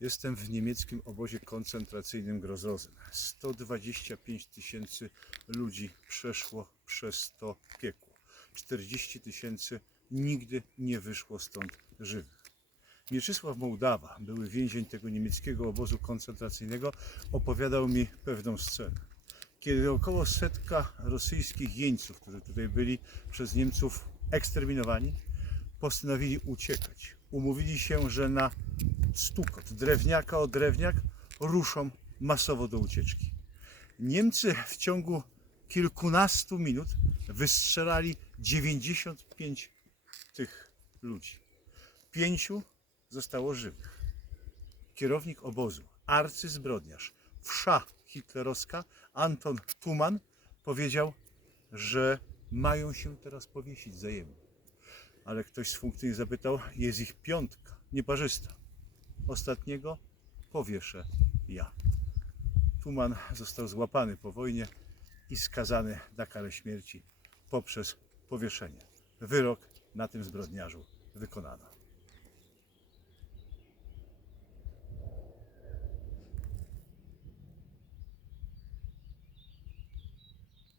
Jestem w niemieckim obozie koncentracyjnym Grozrozen. 125 tysięcy ludzi przeszło przez to piekło. 40 tysięcy nigdy nie wyszło stąd żywych. Mieczysław Mołdawa, były więzień tego niemieckiego obozu koncentracyjnego, opowiadał mi pewną scenę. Kiedy około setka rosyjskich jeńców, którzy tutaj byli przez Niemców eksterminowani, postanowili uciekać. Umówili się, że na stukot drewniaka o drewniak ruszą masowo do ucieczki. Niemcy w ciągu kilkunastu minut wystrzelali 95 tych ludzi. Pięciu zostało żywych. Kierownik obozu, arcyzbrodniarz, wsza hitlerowska, Anton Tuman powiedział, że mają się teraz powiesić wzajemnie. Ale ktoś z funkcji zapytał, jest ich piątka, nieparzysta. Ostatniego powieszę ja. Tuman został złapany po wojnie i skazany na karę śmierci poprzez powieszenie. Wyrok na tym zbrodniarzu wykonano.